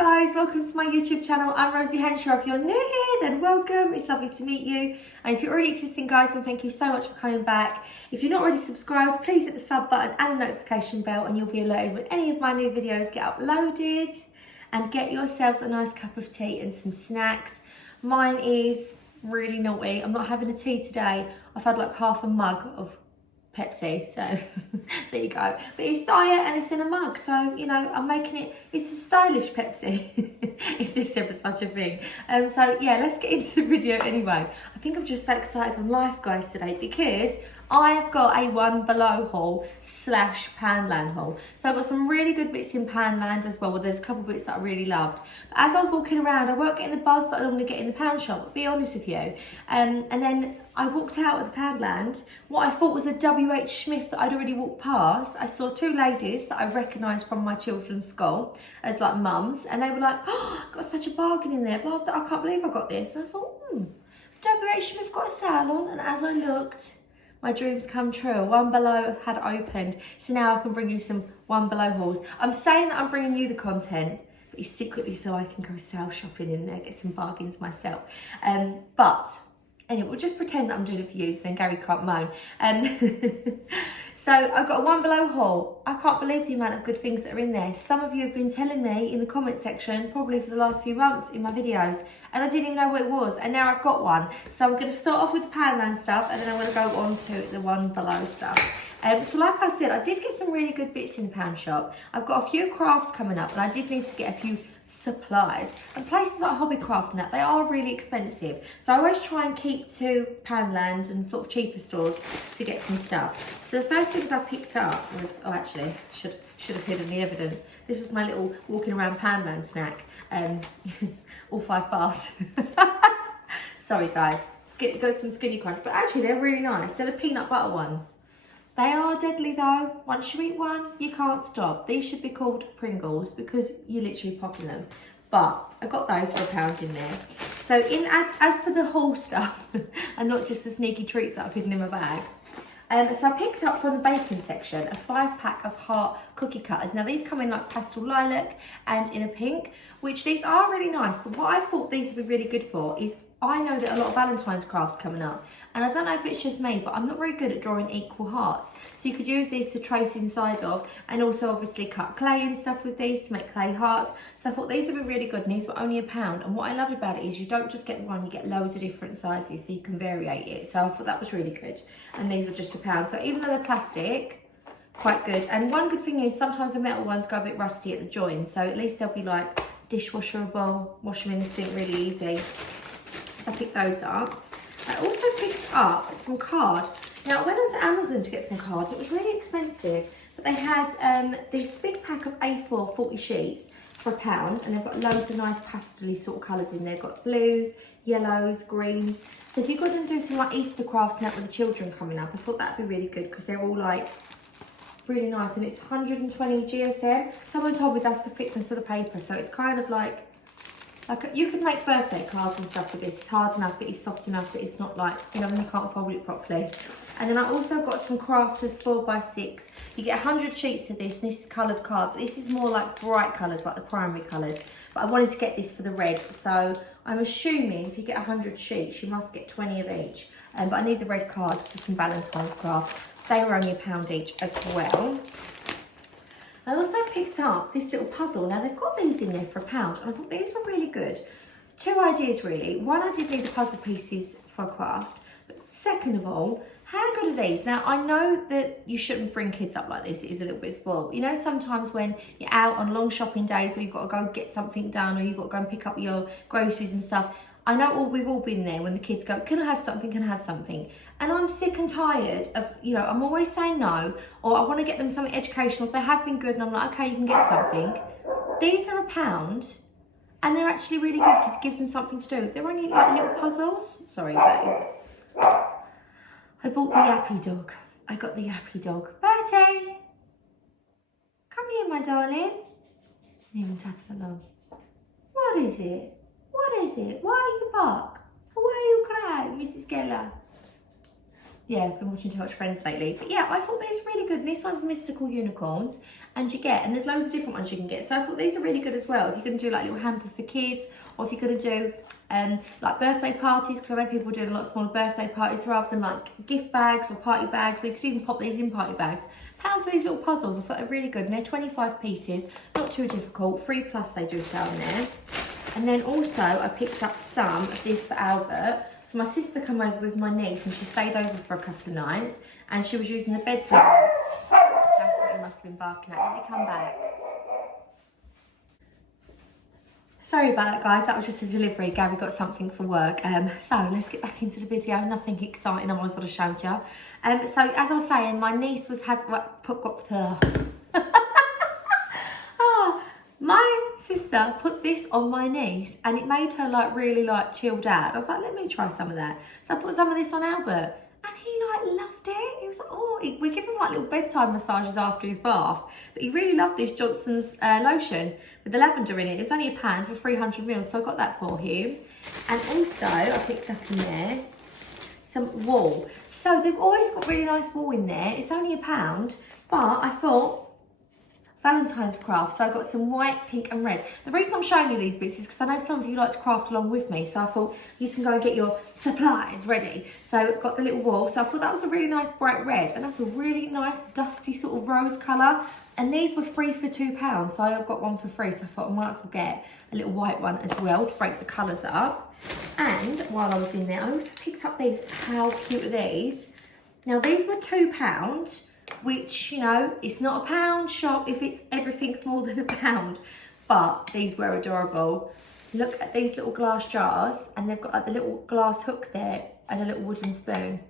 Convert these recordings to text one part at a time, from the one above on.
guys, welcome to my YouTube channel. I'm Rosie Henshaw. If you're new here, then welcome. It's lovely to meet you. And if you're already existing guys, then thank you so much for coming back. If you're not already subscribed, please hit the sub button and the notification bell and you'll be alerted when any of my new videos get uploaded. And get yourselves a nice cup of tea and some snacks. Mine is really naughty. I'm not having a tea today. I've had like half a mug of Pepsi, so there you go. But it's diet and it's in a mug, so you know I'm making it. It's a stylish Pepsi, if there's ever such a thing. So yeah, let's get into the video anyway. I think I'm just so excited on life, guys, today because I've got a One Below haul / Poundland haul. So I've got some really good bits in Poundland as well. Well, there's a couple of bits that I really loved. But as I was walking around, I weren't getting the buzz that I normally get in the pound shop, to be honest with you. And then I walked out of the Poundland. What I thought was a WH Smith that I'd already walked past. I saw two ladies that I recognised from my children's school as like mums. And they were like, oh, got such a bargain in there. Blah, blah, I can't believe I got this. And I thought, WH Smith got a sale on. And as I looked, my dreams come true. One Below had opened. So now I can bring you some One Below hauls. I'm saying that I'm bringing you the content, but it's secretly so I can go sale shopping in there, get some bargains myself. But anyway, we'll just pretend that I'm doing it for you so then Gary can't moan. So I've got a One Below haul. I can't believe the amount of good things that are in there. Some of you have been telling me in the comment section, probably for the last few months in my videos, and I didn't even know what it was, and now I've got one. So I'm going to start off with the Poundland stuff, and then I'm going to go on to the One Below stuff. So like I said, I did get some really good bits in the pound shop. I've got a few crafts coming up, and I did need to get a few supplies. And places like Hobbycraft and that, they are really expensive. So I always try and keep to Poundland and sort of cheaper stores to get some stuff. So the first things I picked up was, oh actually, should have hidden the evidence. This was my little walking around Poundland snack. All 5 bars. Sorry guys, got some Skinny Crunch, but actually they're really nice. They're the peanut butter ones. They are deadly though. Once you eat one, you can't stop. These should be called Pringles because you're literally popping them. But I got those for £1 in there. So as for the haul stuff, and not just the sneaky treats that I've hidden in my bag, so I picked up from the baking section a 5-pack of Heart cookie cutters. Now these come in like pastel lilac and in a pink, which these are really nice. But what I thought these would be really good for is I know that a lot of Valentine's crafts coming up. And I don't know if it's just me, but I'm not very good at drawing equal hearts. So you could use these to trace inside of, and also obviously cut clay and stuff with these to make clay hearts. So I thought these would be really good, and these were only £1. And what I loved about it is you don't just get one, you get loads of different sizes, so you can variate it. So I thought that was really good. And these were just £1. So even though they're plastic, quite good. And one good thing is sometimes the metal ones go a bit rusty at the joins, so at least they'll be like dishwasherable, wash them in the sink really easy. So I picked those up. I also picked up some card. Now I went onto Amazon to get some card, but it was really expensive. But they had this big pack of A4 40 sheets for £1, and they've got loads of nice pastel sort of colours in there. They've got blues, yellows, greens. So if you're going to do some like Easter crafts now with the children coming up, I thought that'd be really good because they're all like really nice, and it's 120 GSM. Someone told me that's the thickness of the paper, so it's kind of like you could make birthday cards and stuff with this. It's hard enough, but it's soft enough that it's not like, you know, when you can't fold it properly. And then I also got some Crafters 4x6. You get 100 sheets of this, and this is coloured card, but this is more like bright colours, like the primary colours. But I wanted to get this for the red, so I'm assuming if you get 100 sheets, you must get 20 of each. But I need the red card for some Valentine's crafts. They were only £1 each as well. I also picked up this little puzzle. Now they've got these in there for £1, and I thought these were really good. 2 ideas really. One, I did need the puzzle pieces for a craft, but second of all, how good are these? Now I know that you shouldn't bring kids up like this, it is a little bit spoiled. You know, sometimes when you're out on long shopping days, or you've got to go get something done, or you've got to go and pick up your groceries and stuff, I know we've all been there when the kids go, can I have something, can I have something? And I'm sick and tired of, you know, I'm always saying no, or I want to get them something educational. If they have been good and I'm like, okay, you can get something. These are £1, and they're actually really good because it gives them something to do. They're only like little puzzles. Sorry, guys. I bought the Yappy dog. I got the Yappy dog. Bertie! Come here, my darling. Even tapping along. What is it? What is it? Why are you bark? Why are you crying, Mrs. Geller? yeah, I've been watching too much Friends lately. But yeah, I thought these were really good. And this one's Mystical Unicorns. And there's loads of different ones you can get. So I thought these are really good as well. If you're going to do like a little hamper for kids, or if you're going to do like birthday parties, because I know people do a lot of smaller birthday parties rather than like gift bags or party bags. So you could even pop these in party bags. £1 for these little puzzles. I thought they're really good. And they're 25 pieces, not too difficult. 3+ they do sell in there. And then also I picked up some of this for Albert. So my sister came over with my niece and she stayed over for a couple of nights and she was using the bed towel. That's what he must have been barking at. Let me come back. Sorry about that, guys. That was just a delivery. Gary got something for work. So let's get back into the video. Nothing exciting. I was sort of showed you. So as I was saying, my niece was my sister put this on my niece and it made her like really like chilled out. I was like, let me try some of that. So I put some of this on Albert and he like loved it. He was like, oh, we give him like little bedtime massages after his bath. But he really loved this Johnson's lotion with the lavender in it. It was only £1 for 300ml, so I got that for him. And also I picked up in there some wool. So they've always got really nice wool in there. It's only £1, but I thought Valentine's craft, so I got some white, pink and red. The reason I'm showing you these bits is because I know some of you like to craft along with me, so I thought you can go and get your supplies ready. So got the little wool, so I thought that was a really nice bright red, and that's a really nice dusty sort of rose colour. And these were free for £2, so I got one for free, so I thought I might as well get a little white one as well to break the colours up. And while I was in there, I also picked up these. How cute are these? Now these were £2, which, you know, it's not a pound shop if it's everything's more than £1, but these were adorable. Look at these little glass jars, and they've got like the little glass hook there and a little wooden spoon.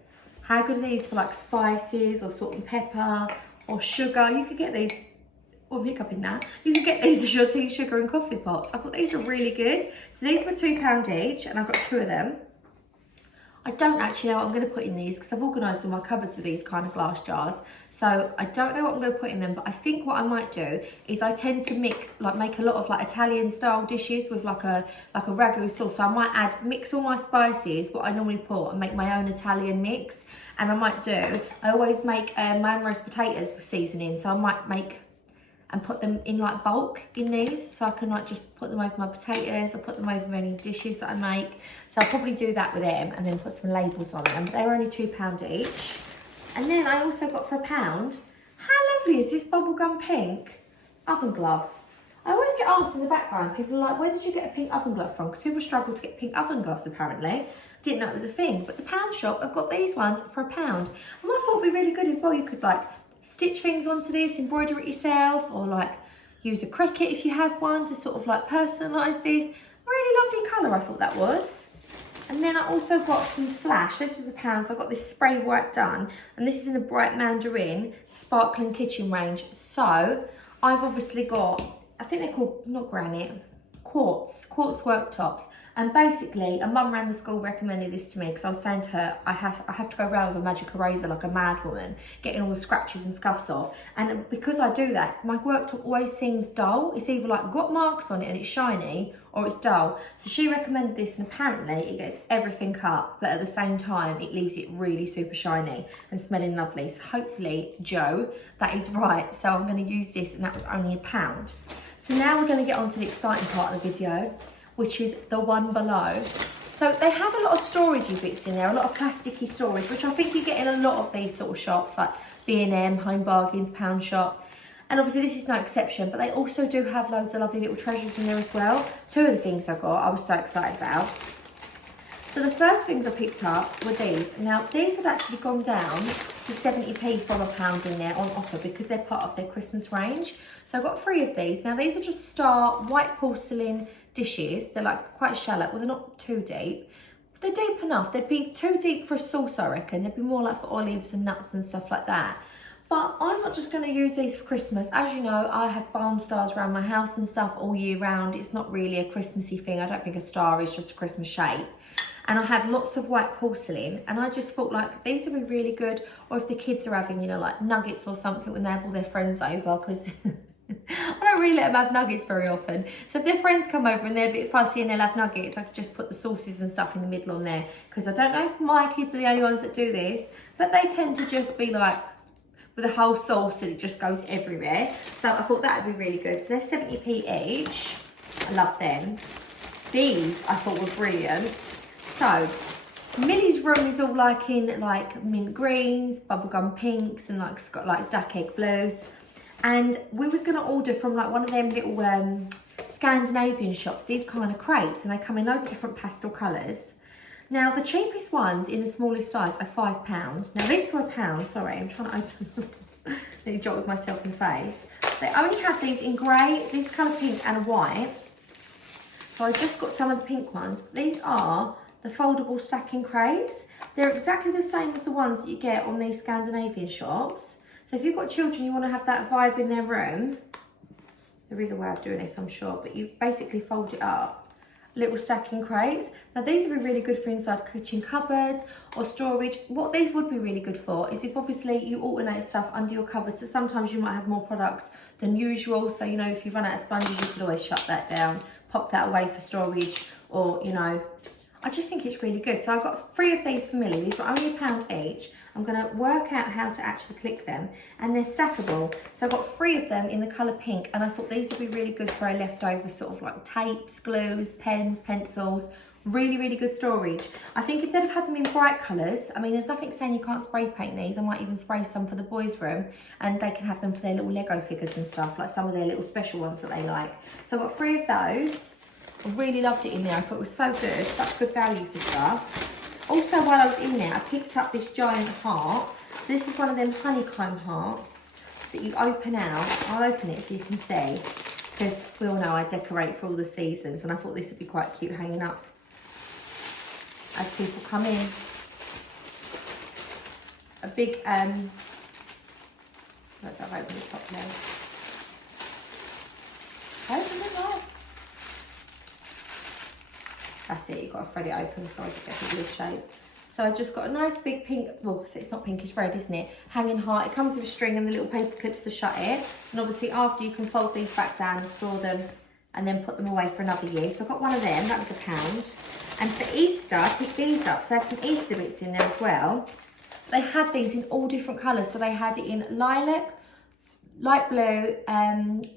How good are these for like spices or salt and pepper or sugar? You could get these, I'm hiccuping now. You could get these as your tea, sugar and coffee pots. I thought these are really good. So these were £2 each and I got 2 of them. I don't actually know what I'm going to put in these because I've organised all my cupboards with these kind of glass jars. So I don't know what I'm going to put in them, but I think what I might do is I tend to mix, like make a lot of like Italian style dishes with like a ragu sauce. So I might mix all my spices, what I normally put, and make my own Italian mix. And I always make my own roast potatoes with seasoning. So I might make and put them in like bulk in these, so I can like just put them over my potatoes, or put them over any dishes that I make. So I'll probably do that with them and then put some labels on them. But they were only £2 each. And then I also got for £1, how lovely is this bubblegum pink oven glove? I always get asked in the background, people are like, where did you get a pink oven glove from? Because people struggle to get pink oven gloves apparently. Didn't know it was a thing, but the pound shop, I've got these ones for £1. And I thought would be really good as well. You could like stitch things onto this, embroider it yourself, or like use a Cricut if you have one to sort of like personalise this. Really lovely colour, I thought that was. And then I also got some flash. This was £1, so I got this spray white done, and this is in the Bright Mandarin Sparkling Kitchen range. So I've obviously got, I think they're called, not granite, quartz worktops. And basically, a mum around the school recommended this to me because I was saying to her, I have to go around with a magic eraser like a mad woman, getting all the scratches and scuffs off. And because I do that, my worktop always seems dull. It's either like got marks on it and it's shiny, or it's dull. So she recommended this, and apparently it gets everything cut, but at the same time, it leaves it really super shiny and smelling lovely. So hopefully, Joe, that is right. So I'm going to use this, and that was only £1. So now we're going to get on to the exciting part of the video, which is the one below. So they have a lot of storagey bits in there, a lot of plasticky storage, which I think you get in a lot of these sort of shops like B&M, Home Bargains, Pound Shop. And obviously this is no exception, but they also do have loads of lovely little treasures in there as well. 2 of the things I got, I was so excited about. So the first things I picked up were these. Now these had actually gone down to 70p from £1 in there on offer because they're part of their Christmas range. So I got 3 of these. Now these are just Star white porcelain dishes. They're like quite shallow, well they're not too deep. But they're deep enough. They'd be too deep for a sauce, I reckon. They'd be more like for olives and nuts and stuff like that. But I'm not just going to use these for Christmas. As you know, I have barn stars around my house and stuff all year round. It's not really a Christmassy thing. I don't think a star is just a Christmas shape. And I have lots of white porcelain, and I just thought like these would be really good. Or if the kids are having, you know, like nuggets or something when they have all their friends over, because I don't really let them have nuggets very often. So if their friends come over and they're a bit fussy and they'll have nuggets, I could just put the sauces and stuff in the middle on there. Because I don't know if my kids are the only ones that do this, but they tend to just be like with a whole sauce and it just goes everywhere. So I thought that would be really good. So they're 70p each. I love them. These I thought were brilliant. So Millie's room is all like in like mint greens, bubblegum pinks, and like it's got like duck egg blues. And we was gonna order from like one of them little Scandinavian shops, these kind of crates, and they come in loads of different pastel colours. Now the cheapest ones in the smallest size are £5. Now these were £1, sorry, I'm trying to open, nearly jotted myself in the face. They only have these in grey, this colour pink and white. So I just got some of the pink ones. These are the foldable stacking crates. They're exactly the same as the ones that you get on these Scandinavian shops. So if you've got children, you want to have that vibe in their room, there is a way of doing this, I'm sure, but you basically fold it up. Little stacking crates. Now these would be really good for inside kitchen cupboards or storage. What these would be really good for is if obviously you alternate stuff under your cupboards, so sometimes you might have more products than usual. So, you know, if you run out of sponges, you could always shut that down, pop that away for storage, or, you know, I just think it's really good. So I got 3 of these for Millie. These were only £1 each. I'm going to work out how to actually click them, and they're stackable. So I've got 3 of them in the colour pink, and I thought these would be really good for a leftover sort of like tapes, glues, pens, pencils. Really, really good storage. I think if they'd have had them in bright colours, I mean, there's nothing saying you can't spray paint these. I might even spray some for the boys' room, and they can have them for their little Lego figures and stuff, like some of their little special ones that they like. So I've got 3 of those. I really loved it in there. I thought it was so good, such good value for stuff. Also, while I was in there, I picked up this giant heart. So this is one of them honeycomb hearts that you open out. I'll open it so you can see, because we all know I decorate for all the seasons, and I thought this would be quite cute hanging up as people come in. A big, I don't know if I've opened it properly. Open it up. That's it, you've got to thread it open so I can get the blue shape. So I just got a nice big pink, well, so it's not pink, it's red, isn't it? Hanging heart. It comes with a string and the little paper clips to shut it. And obviously after you can fold these back down and store them and then put them away for another year. So I got one of them, that was £1. And for Easter, I picked these up. So there's some Easter bits in there as well. They had these in all different colours. So they had it in lilac, light blue,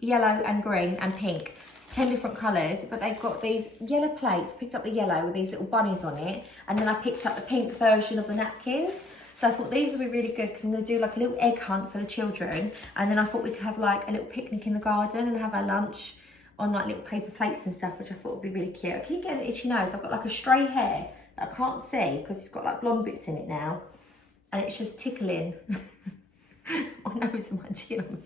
yellow and green and pink. 10 different colours, but they've got these yellow plates. Picked up the yellow with these little bunnies on it, and then I picked up the pink version of the napkins. So I thought these would be really good because I'm going to do like a little egg hunt for the children, and then I thought we could have like a little picnic in the garden and have our lunch on like little paper plates and stuff, which I thought would be really cute. I keep getting an itchy nose. I've got like a stray hair that I can't see because it's got like blonde bits in it now, and it's just tickling my nose and my chin.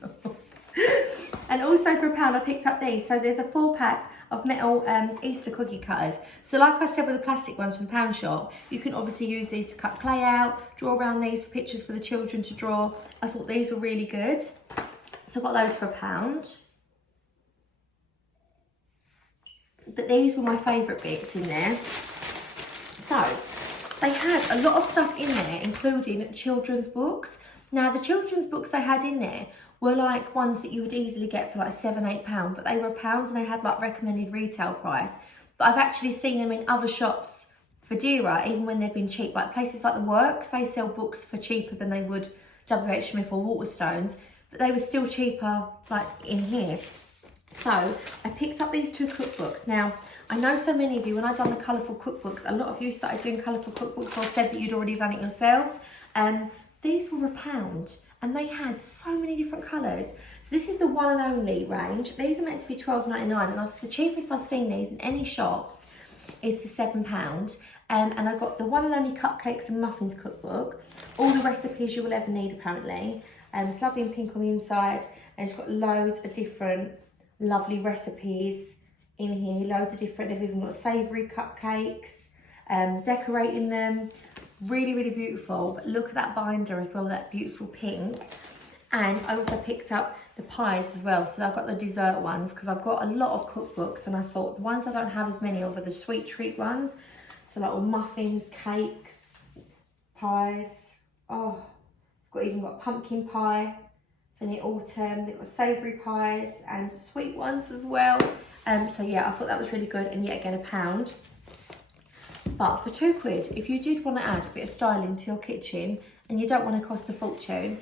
And also for £1 I picked up these. So there's a 4-pack of metal Easter cookie cutters. So like I said with the plastic ones from Pound Shop, you can obviously use these to cut clay out, draw around these for pictures for the children to draw. I thought these were really good. So I got those for £1. But these were my favourite bits in there. So they had a lot of stuff in there, including children's books. Now the children's books they had in there were like ones that you would easily get for like £7-8, but they were £1 and they had like recommended retail price. But I've actually seen them in other shops for dearer, even when they've been cheap. Like places like The Works, they sell books for cheaper than they would WH Smith or Waterstones, but they were still cheaper like in here. So I picked up these 2 cookbooks. Now, I know so many of you, when I've done the colourful cookbooks, a lot of you started doing colourful cookbooks or said that you'd already done it yourselves. These were £1 and they had so many different colours. So this is the one and only range. These are meant to be £12.99, and the cheapest I've seen these in any shops is for £7. And I got the one and only cupcakes and muffins cookbook. All the recipes you will ever need apparently. It's lovely and pink on the inside, and it's got loads of different lovely recipes in here. Loads of different, they've even got savoury cupcakes, decorating them. Really, really beautiful. But look at that binder as well, that beautiful pink. And I also picked up the pies as well. So I've got the dessert ones because I've got a lot of cookbooks, and I thought the ones I don't have as many of are the sweet treat ones. So like all muffins, cakes, pies. Oh, I've even got pumpkin pie, for the autumn. They've got savoury pies and sweet ones as well. So yeah, I thought that was really good, and yet again £1. But for £2, if you did want to add a bit of styling to your kitchen and you don't want to cost a fortune,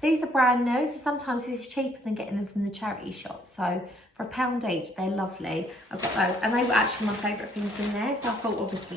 these are brand new, so sometimes this is cheaper than getting them from the charity shop. So for £1 each, they're lovely. I've got those, and they were actually my favourite things in there. So I thought, obviously,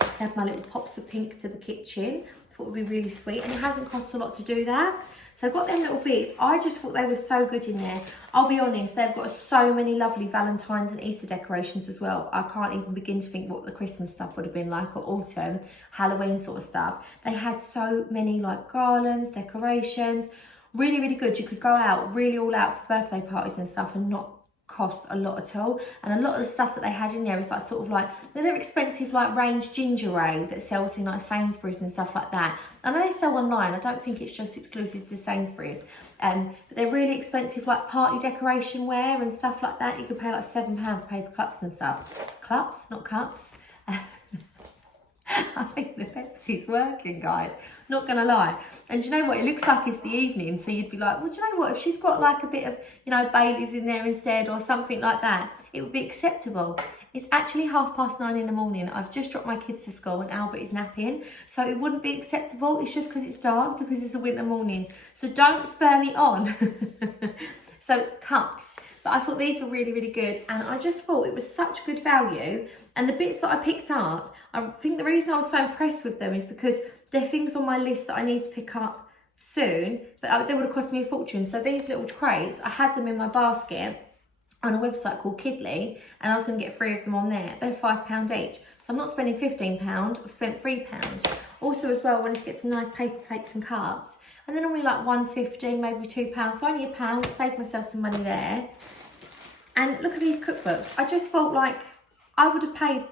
they had my little pops of pink to the kitchen. I thought it would be really sweet, and it hasn't cost a lot to do that. So I've got them little bits. I just thought they were so good in there. I'll be honest, they've got so many lovely Valentine's and Easter decorations as well. I can't even begin to think what the Christmas stuff would have been like, or autumn, Halloween sort of stuff. They had so many like garlands, decorations, really, really good. You could go out, really all out for birthday parties and stuff and not cost a lot at all. And a lot of the stuff that they had in there is like sort of like they're expensive, like range ginger ale that sells in like Sainsbury's and stuff like that. I know they sell online. I don't think it's just exclusive to Sainsbury's, but they're really expensive, like party decoration wear and stuff like that. You could pay like £7 for paper cups and stuff. Cups, not cups. I think the Pepsi's working, guys. Not gonna lie. And do you know what? It looks like it's the evening, so you'd be like, well, do you know what? If she's got like a bit of, you know, Baileys in there instead or something like that, it would be acceptable. It's actually 9:30 in the morning. I've just dropped my kids to school and Albert is napping, so it wouldn't be acceptable. It's just because it's dark, because it's a winter morning. So don't spur me on. So cups. But I thought these were really, really good, and I just thought it was such good value. And the bits that I picked up, I think the reason I was so impressed with them is because they're things on my list that I need to pick up soon, but they would have cost me a fortune. So these little crates, I had them in my basket on a website called Kidly, and I was going to get 3 of them on there. They're £5 each. So I'm not spending £15, I've spent £3. Also as well, I wanted to get some nice paper plates and cups, and then only like £1.50, maybe £2, so only £1, saved myself some money there. And look at these cookbooks. I just felt like I would have paid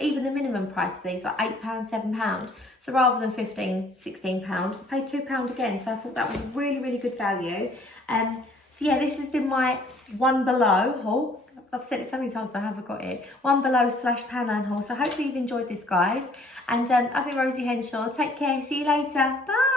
even the minimum price for these, like £8, £7. So rather than £15, £16, I paid £2 again. So I thought that was really, really good value. So yeah, this has been my One Below haul. I've said it so many times I haven't got it. One Below / Poundland haul. So hopefully you've enjoyed this, guys. And I've been Rosie Henshaw. Take care. See you later. Bye.